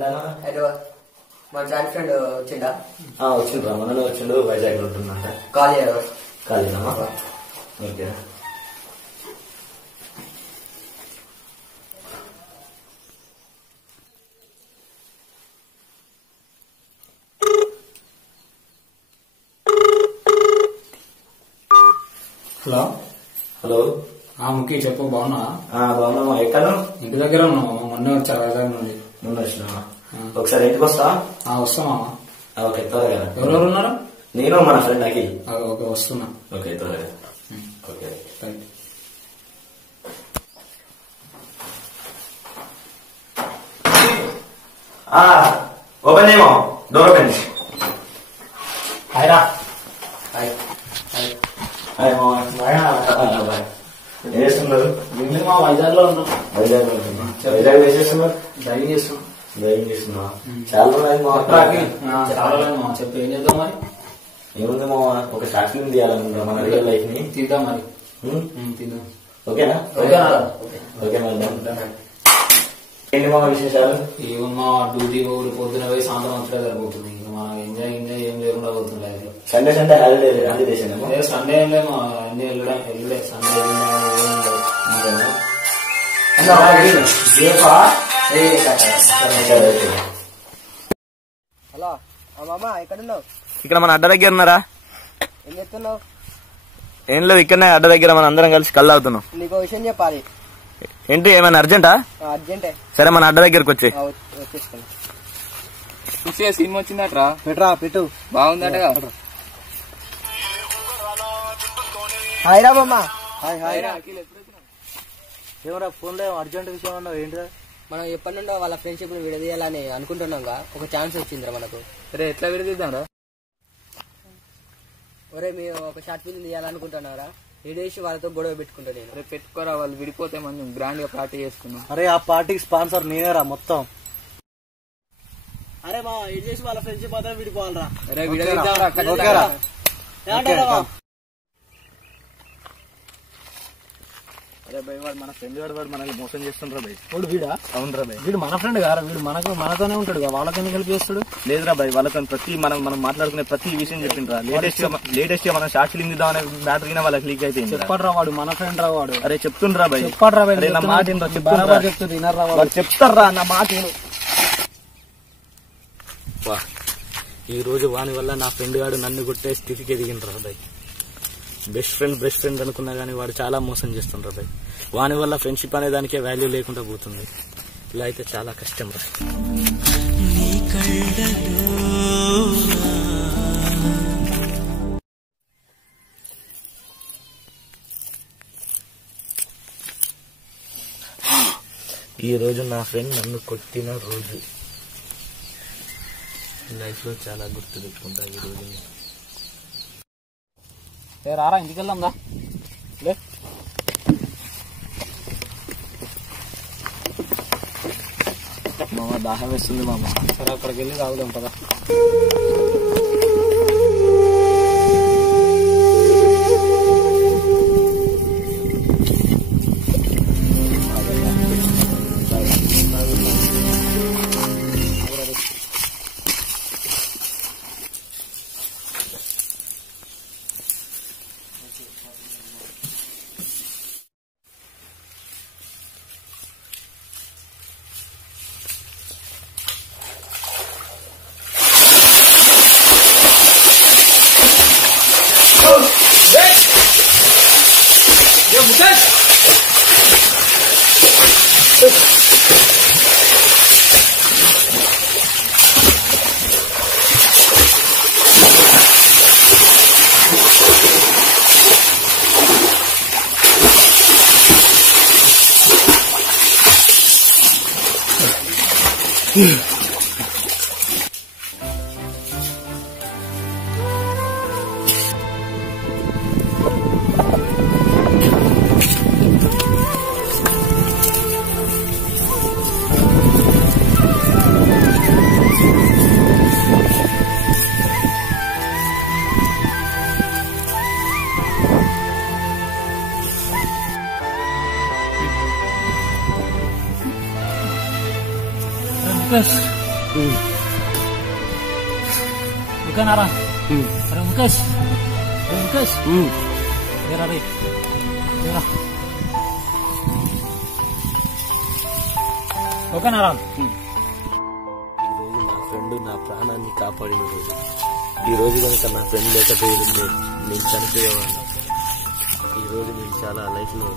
Hello మా join friend వచ్చిండా? వచ్చిండ్రా, మనలో వచ్చిండు. వైజాగ్ లో ఉంటుందంట. ఖాళీనా? ఓకే. Hello hello. ముఖ్య చెప్పు. బాగున్నా? బాగున్నామా. ఎక్కడ? ఇంటి దగ్గర ఉన్నావు. మొన్నే వచ్చా వైజాగ్ నుండి. ముందు వచ్చినా. ఒకసారి ఇంటికి వస్తా. వస్తామా? ఓకే, త్వరగా. ఎవరెవరు ఉన్నారు? నేను మన ఫ్రెండ్ అఖిల్. ఓకే, వస్తున్నా. ఓకే, త్వరగా. Okay, right. ఓపెన్ ఏమో, డోర్ ఓపెన్. హాయ్రా. ఏం చేస్తున్నారు? మా వైజాగ్ లో ఉన్నాం. వైజాగ్ ఏం చేస్తున్నారు? డ్రైవింగ్ చేస్తున్నాం. డ్రైవింగ్ చేస్తున్నా. చాలా చెప్పు, ఏం చేద్దాం మరి? ఏముంది మా, ఒక షార్ట్ ఫిల్మ్ తీయాలనుకుంటా మన రియల్ లైఫ్ ని. తీద్దాం మరి. తీద్దాం. ఓకేనా? Okay madam. ఏంటి మా విశేషాలు? ఏమన్నా డ్యూటీ పొద్దున పోయి సాయంత్రం వచ్చే సరిపోతుంది. ఇంకా మా ఎంజాయ్ ఏం లేకుండా పోతుంది లైఫ్ లో. సండే హాలిడే సండే ఏం లేదు. అన్ని ఎల్లుడే సండే. హలో మామ, ఎక్కడున్నావు? ఇక్కడ మన అడ్డ దగ్గర ఉన్నారా? ఏం చెప్తున్నావు? ఏం లేదు, ఇక్కడనే అడ్డ దగ్గర మన అందరం కలిసి కళ్ళు అవుతున్నాం. నీకు విషయం చెప్పాలి. ఏంటి, ఏమైనా అర్జెంటా? అర్జెంటే. సరే, మన అడ్డ దగ్గరకు వచ్చి సినిమా వచ్చిందట్రా. పెట్టు. బాగుందట. హాయ్ రా మామ. హాయ్. ఏమరా ఫోన్ లో అర్జెంట్ విషయం అన్నావు, ఏంటిదా? మనం ఎప్పటి నుండో వాళ్ళ ఫ్రెండ్షిప్ ని విడదీయాలని అనుకుంటున్నాం. ఒక ఛాన్స్ వచ్చిందిరా మనకు. సరే, ఎట్లా విడదీద్దాం రా? ఒరే, మేము ఒక షార్ట్ ఫిల్మ్ తీయాలనుకుంటున్నారా? విడేసి వాళ్ళతో గొడవ పెట్టుకుంటా నేను. రేపు పెట్టుకోరా, వాళ్ళు విడిపోతే మనం గ్రాండ్ గా పార్టీ చేసుకున్నాం. అరే, ఆ పార్టీకి స్పాన్సర్ నేనేరా మొత్తం. అరే మా విడేసి వాళ్ళ ఫ్రెండ్షిప్ మాత్రం విడిపోవాలరా. అరే, విడదీద్దాం. అరే భయ్, వాడు మన ఫ్రెండ్ వాడు మనల్ని మోసం చేస్తుండ్రా భయ్. వాడు వీడా? అవునరా భయ్. వీడు మన ఫ్రెండ్ కారా? వీడు మనతోనే ఉంటాడు. వాళ్ళతో కలిపి చేస్తాడు. లేదురా భయ్, వాళ్ళతో మనం మాట్లాడుకునే ప్రతి విషయం చెప్పిండ్రా. లేటెస్ట్ గా మనం షార్ట్ ఫిల్మ్ ఇద్దాం అనే మ్యాటర్ కింద వాళ్ళకి లీక్ అయితే. చెప్పడ్రా, వాడు మన ఫ్రెండ్ రా. వాడు అరే చెప్తుండ్రా భయ్. చెప్పడ్రా భయ్. నా మాట చెప్తుంది, వినర్రా. వాడు చెప్తారా నా మాట. ఈ రోజు వాని వల్ల నా ఫ్రెండ్ గాడు నన్ను కొట్టే స్థితికి ఎదిగిండ్రా భయ్. బెస్ట్ ఫ్రెండ్ అనుకున్నా గానీ వాడు చాలా మోసం చేస్తుండ్రా భయ్. వాని వల్ల ఫ్రెండ్షిప్ అనే దానికే వాల్యూ లేకుండా పోతుంది. ఇలా అయితే చాలా కష్టం రా. ఈ రోజు నా ఫ్రెండ్ నన్ను కొట్టిన రోజు. లైఫ్ లో చాలా గుర్తు పెట్టుకుంటా ఈ రోజు. రారా, ఇంటికి వెళ్దాం దా. మామ దాహం వేస్తుంది మామ. సరే, అక్కడికి వెళ్ళి తాగుదాం పదా. ఓకేనారా? అరే ముఖేష్, ముఖేష్ వేరా రే వేరా. ఓకేనారా? ఈరోజు నా ఫ్రెండ్ నా ప్రాణాన్ని కాపాడిన రోజు. ఈ రోజు కనుక నా ఫ్రెండ్ లేకపోయింది నేను చనిపోయేవాడిని. ఈ రోజు నేను చాలా లైఫ్ లో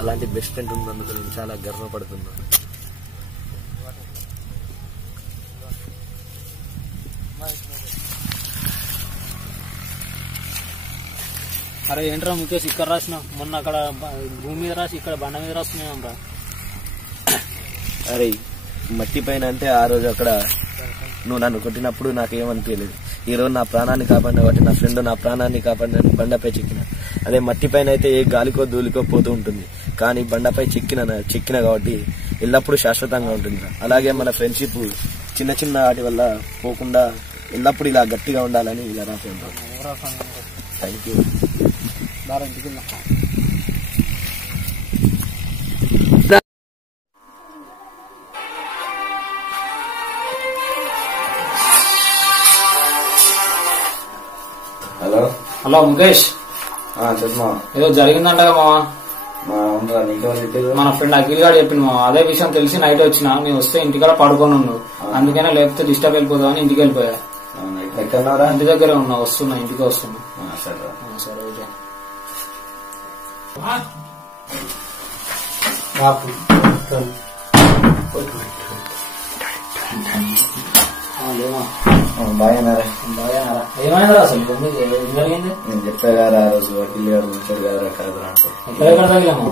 అలాంటి బెస్ట్ ఫ్రెండ్ ఉన్నందుకు నేను చాలా గర్వపడుతున్నాను. అరే ఏంట్రా ముఖేష్ ఇక్కడ రాసిన, మొన్న అక్కడ భూమి మీద రాసి ఇక్కడ బండ మీద రాస్తున్నాం రా. అరే మట్టి పైన అంటే ఆ రోజు అక్కడ నువ్వు నన్ను కొట్టినప్పుడు నాకేమనిపించలేదు. ఈ రోజు నా ప్రాణాన్ని కాపాడిన కాబట్టి నా ఫ్రెండ్ నా ప్రాణాన్ని కాపాడిన బండపై చెక్కిన. అదే మట్టి పైన అయితే ఏ గాలికో ధూళికో పోతూ ఉంటుంది, కానీ బండపై చెక్కిన కాబట్టి ఎల్లప్పుడూ శాశ్వతంగా ఉంటుంది. అలాగే మన ఫ్రెండ్షిప్ చిన్న చిన్న వాటి వల్ల పోకుండా ఎల్లప్పుడూ ఇలా గట్టిగా ఉండాలని ఇలా రాసుకుంటాం. Thank you. Hello hello Mukesh, చెప్పమా. ఏదో జరిగిందంటగా మావా. మన ఫ్రెండ్ అఖిల్ గారు చెప్పింది మావా. అదే విషయం తెలిసి నైట్ వచ్చిన, నేను వస్తే ఇంటికాడ పడుకొని ఉండు, అందుకనే లేకపోతే డిస్టర్బ్ వెళ్ళిపోదామని ఇంటికి వెళ్ళిపోయా. ఇంటి దగ్గరే ఉన్నా, వస్తున్నా, ఇంటికి వస్తున్నా. సరే ఓకే. ఏమైనా అసలు జరిగింది? నేను చెప్పా కదా ఆ రోజు అఖిల్ గారు వచ్చాడు కదా కాదు అంటే ఎక్కడ తగిలామా?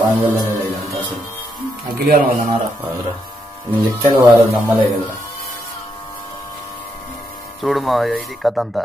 వాని వల్లనే లేదంతా అసలు. అఖిల్ గారు వల్ల నారా? నేను చెప్తాను వారు నమ్మలే కదా. చూడు మా ఇది కథ అంతా.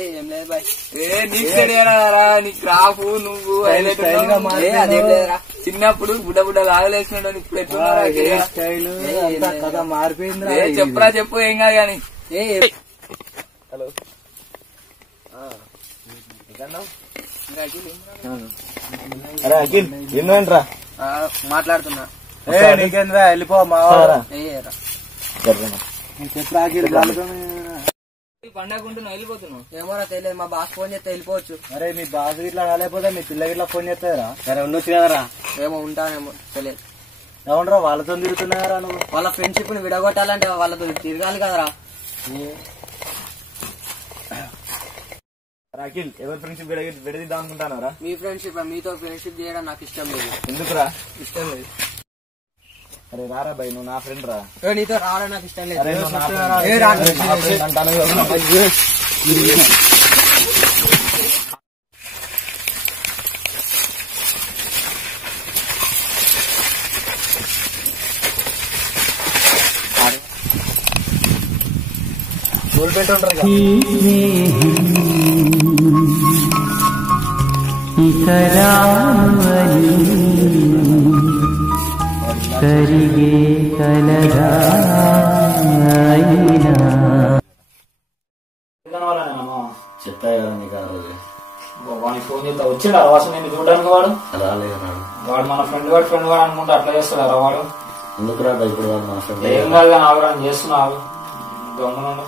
ఏం లేదు బాయ్. నీకు రాపు నువ్వు చిన్నప్పుడు బుడ్డ బుడ్డ లాగలేసినాడు, ఇప్పుడు ఎట్లున్నా మారిపోయింది. చెప్పురా చెప్పు, ఏం కాదు కానీ. హలో అరే అఖిల్ ఏంటరా మాట్లాడుతున్నా. నీకేంద్రా వెళ్ళిపో మా పండగకుంటున్నా వెళ్ళిపోతున్నావు. ఏమోరా తెలియదు, మా బాస్ ఫోన్ చేస్తే వెళ్ళిపోవచ్చు. అరే మీ బాస్ ఇట్లా కాలేకపోతే మీ పిల్ల ఇట్లా ఫోన్ చేస్తారా? సరే ఉండొచ్చు కదరా. ఏమో ఉంటానేమో తెలియదు. ఏమంటారా వాళ్ళతో తిరుగుతున్నారా నువ్వు? వాళ్ళ ఫ్రెండ్షిప్ ని విడగొట్టాలంటే వాళ్ళతో తిరగాలి కదరా. అఖిల్ ఎవరి ఫ్రెండ్షిప్ విడదీద్దాం అనుకుంటానారా? మీ ఫ్రెండ్షిప్, మీతో ఫ్రెండ్షిప్ చేయడం నాకు ఇష్టం లేదు. ఎందుకురా? ఇష్టం లేదు. అరే రారా బై, నువ్వు నా ఫ్రెండ్ రా. నీతో రావడం నాకు ఇష్టం లేదు. కరిగే కలగా చెప్పా కదా నీకు ఆ రోజు. వాడికి ఫోన్ చేస్తా వచ్చాడు అసలు నేను చూడడానికి. వాడు వాడు మన ఫ్రెండ్ వాడు అనుకుంటే అట్లా చేస్తాడు వాడు. ఎందుకురా ఇప్పుడు వాడు మన ఫ్రెండ్? ఏం కాదు కానీ ఆవిడ చేస్తున్నావు దొంగను.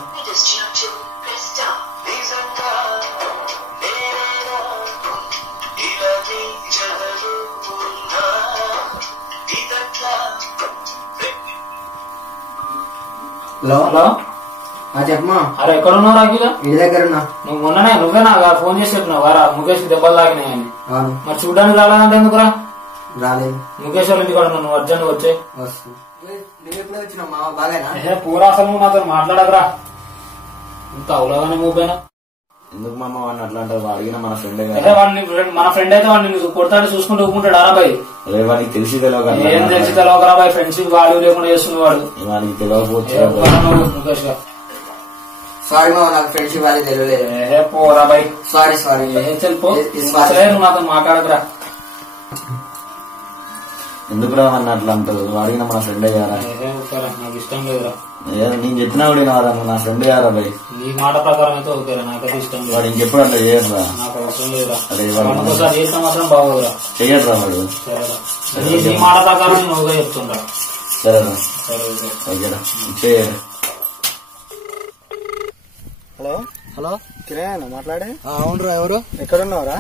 హలో చెప్పమా. అరే ఎక్కడ ఉన్నావు రాకిలా? ఇంటి దగ్గర ఉన్నా. నువ్వు నువ్వేనా ఫోన్ చేసి చెప్పినావు వారా ముఖేష్ కి దెబ్బలు తాకినాయని. అవును. మరి చూడడానికి రాలేదంటే ఎందుకురా? రాలేదు. ముఖేష్ వాళ్ళ ఇంటికి నువ్వు అర్జెంట్ వచ్చే. నువ్వు ఎప్పుడు వచ్చినావు మా బాగానా? పూరా అసలు నువ్వు నాతో మాట్లాడకరా, ఇంత అవులాగానే మూపోయినా. ఎందుకు మామ వాడిని అట్లా అంటారు? అడిగిన మన ఫ్రెండే అదే కదా. వాడిని మన ఫ్రెండ్ అయితే వాడిని కొడతాడు చూసుకుంటూ ఊపుకుంటాడు. అరాబాయ్ అదే వాడికి తెలిసి తెలియక ఏం తెలిసి తెలియకరా బాయ్, ఫ్రెండ్షిప్ వాల్యూ లేకుండా చేస్తుంది వాడు. వాడికి తెలియకపోవచ్చు. ముఖేష్ గా సారీ మా, నాకు ఫ్రెండ్షిప్ అది తెలియలేదు. పోరా బాయ్. సారీ అసలే నువ్వు నాతో మాట్లాడకరా. ఎందుకురా వాడిని అట్లా అంటారు? అడిగిన మన ఫ్రెండే కదా. నాకు ఇష్టం లేదురా. నేను చెప్పినా కూడా వినవరా, నా ఫ్రెండ్ గారా భయ్. నీ మాట ప్రకారం అయితే ఓకేరా, నాకైతే ఇష్టం లేదు. వాడు ఇంకెప్పుడు అట్లా చేయరా, నాకు అవసరం లేదురా. అదే ఒకసారి చేస్తే మాత్రం బాగోదురా. చెయ్యట్రా వాడు. సరేరా, నీ మాట ప్రకారం నేను ఓకే చెప్తుంటా. సరేరా, సరే ఓకే. ఓకేరా. చేయండి. హలో హలో కిరణ్ మాట్లాడే. అవునరా, ఎవరు? ఎక్కడున్నావురా?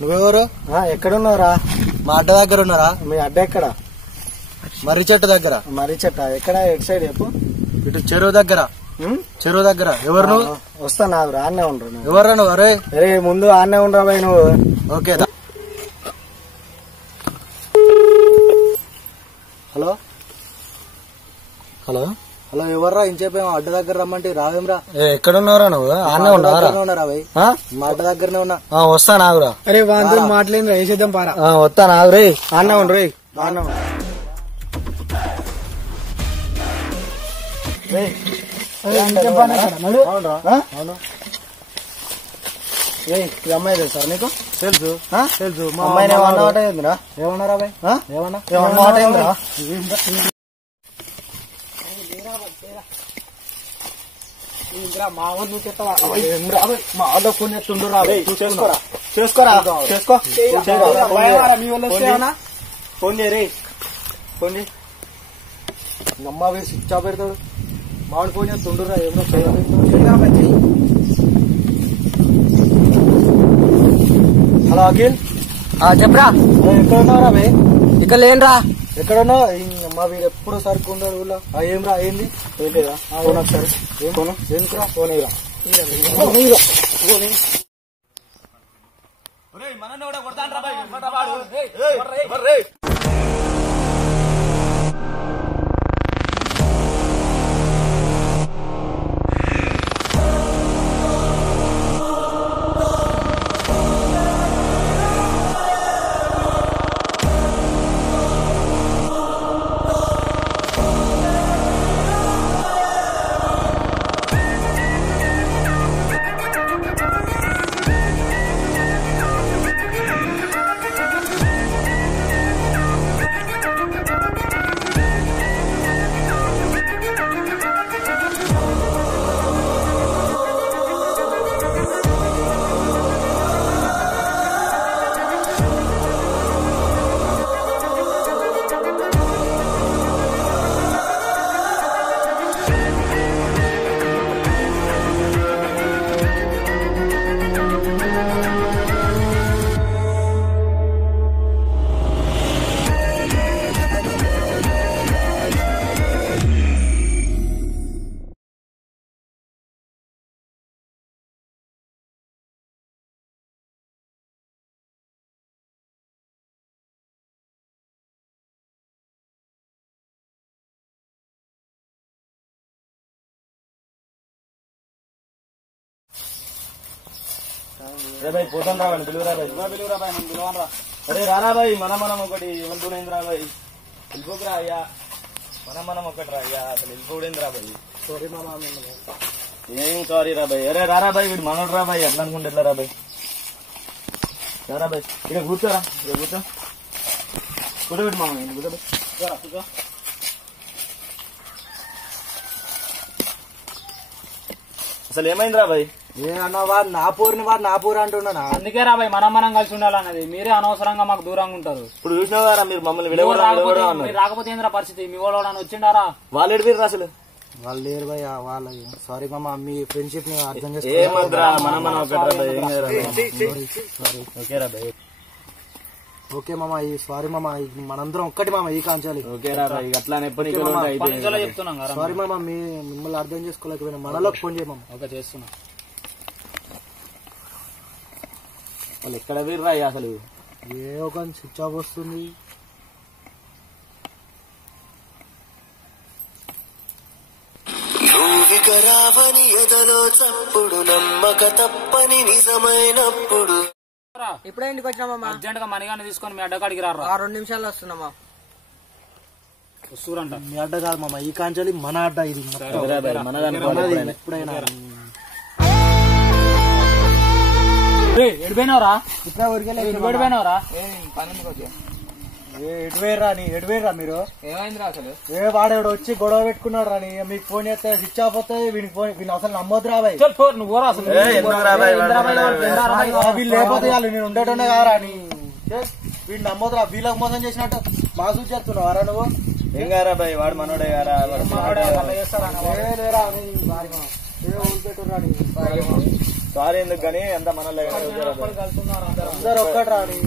నువ్వెవరు? ఎక్కడున్నావురా? మా అడ్డ దగ్గర ఉన్నారా? మీ అడ్డ ఎక్కడ? మర్రి చెట్టు దగ్గర. మర్రి చెట్ట ఎక్కడ? ఎటు సైడ్ చెప్పు. ఇటు చెరువు దగ్గర. చెరువు దగ్గర. ఎవరు నువ్వు? వస్తా నాకు ఆన్నే ఉండరు. ఎవరు నువ్వు? అరే అరే ముందు ఆన్నే ఉండరా బాయ్ నువ్వు. ఓకే. హలో హలో హలో, ఎవర్రా? ఇంచేపేమో అడ్డ దగ్గర రమ్మంటే రావేమ్రా? ఎక్కడున్నావురా నువ్వు? ఆన్నే ఉన్నారా? ఉన్నారా భయ్? మా అడ్డ దగ్గరనే ఉన్నా. వస్తా నాగురా. అరే వాళ్ళతో మాట్లాడి వేసేద్దాం పారా. వస్తా నాగు రే. ఆన్నే ఉండు రే. ఆన్నే ఉండు. అమ్మాయి తెలుసు సార్ నీకు? తెలుసు తెలుసు. మా అమ్మాయిని ఏమన్నా మాట ఏందిరా? ఏమన్నారా బాయ్? ఏమన్నా మాట ఏందిరా? మా వాళ్ళు చెప్తావా? మా వాళ్ళు కొన్ని ఎత్తుండ్రు. చేసుకోరా చేసుకోరా చేసుకో. మీ వాళ్ళు ఫోన్ చేయరే. ఫోన్ చేయి. అమ్మ వేసి స్విచ్ ఆఫ్ పెడతాడు. మామిడి ఫోన్ చేస్తుండ్రురా. ఏమో హలో అఖిల్. చెప్పరా. ఎక్కడ ఉన్నావురా భయ్? ఇక్కడ లేనురా. ఎక్కడున్నావు? అమ్మ వీడు ఎప్పుడు సరుకు ఉండడు ఊళ్ళో. ఏమ్రా ఏంది? ఏంటిరా? ఫోన్ ఒకసారి. ఏం ఫోన్? ఎందుకురా? ఫోన్ ఇరా. అరే భాయ్ పోతాం రావాలి. పిలువురా భాయ్. పిలువురా భాయ్. మనం పిలవనరా. అరే రారా భాయ్. మనం ఒకటి ఏమంటున్నాయిందిరా భాయ్. వెళ్ళిపోకురా అయ్యా. మనం ఒకటి రా అయ్యా. అసలు వెళ్ళిపోయిందిరా భాయ్. సారీ మామ. ఏం సారీ రా భాయ్. అరే రారా భాయ్. వీడు మనోడు రా భాయ్. ఎట్లా అనుకుంటే ఎట్లా రా భాయ్. రారా భాయ్. ఇక్కడ కూర్చోరా. ఇక్కడ కూర్చో. కూర్చోబెట్టి మామ. కూర్చో కూర్చో. అసలు ఏమైందిరా భాయ్? ఏమన్నా వాడు నా పూరిని వాడు నా పూరి అంటున్నానా? అందుకే రా భయ్ మనం కలిసి ఉండాలన్నది. మీరే అనవసరంగా మాకు దూరంగా ఉంటారు. ఇప్పుడు చూసినావు కదా మీరు మమ్మల్ని విడగొడా మీరు రాకపోతే ఏంద్రా పరిస్థితి? మీ వాళ్ళు వచ్చిండారా? వాళ్ళు ఎడిపోయారు అసలు. వాళ్ళు లేరు భయ్. వాళ్ళ సారీ మామ. మీ ఫ్రెండ్షిప్ ని అర్థం ఏమద్రా. మనం ఒకటి రా భాయ్. ఓకే రా భాయ్. ఓకే మామ. సారీ మామ. మనందరం ఒక్కటి మామ. ఈ కాంచాలి. ఓకే రా భాయ్. అట్లా ఎప్పటి చెప్తున్నాం. సారీ మామ. మిమ్మల్ని అర్థం చేసుకోలేకపోయినా మనలోకి ఫోన్ చేయమా. ఓకే చేస్తున్నా. వాళ్ళు ఎక్కడ వీర్రా అసలు? ఏ ఒక స్విచ్ ఆఫ్ వస్తుంది. రావని ఎదలో చప్పుడు నమ్మక తప్పని నిజమైనప్పుడు. ఇప్పుడే ఇంటికి వచ్చినామా? అర్జెంట్ గా మనగానే తీసుకొని మీ అడ్డకాడికి రారా. 2 నిమిషాల్లో వస్తున్నామా? వస్తురంట. మీ అడ్డ కాదు మామ. ఈ కాంచాలి మన అడ్డ. ఇది ఎప్పుడైనా ఎడిపోయినవరా? ఇప్పుడే ఊరికెళ్ళి ఎడిపోయినవరా? ఎటువేరా మీరు ఏమైందిరా అసలు వాడు వచ్చి గొడవ పెట్టుకున్నాడు రాని మీకు ఫోన్ చేస్తే స్విచ్ ఆఫ్ అవుతుంది వీడిని అసలు నమ్మొద్దు రాబాయ్ నువ్వు పోరా అసలు వీళ్ళు లేకపోతే వాళ్ళు నేను ఉండేటోనే కారా అని వీడిని నమ్మొద్దురా వీళ్ళకి మోసం చేసినట్టు మా సూచి చేస్తున్నావారా నువ్వు ఏం గారా బాయ్ వాడు మనోడే గారా సారీ ఎందుకు కానీ అంత మనలే అందరు ఒక్కటి రాని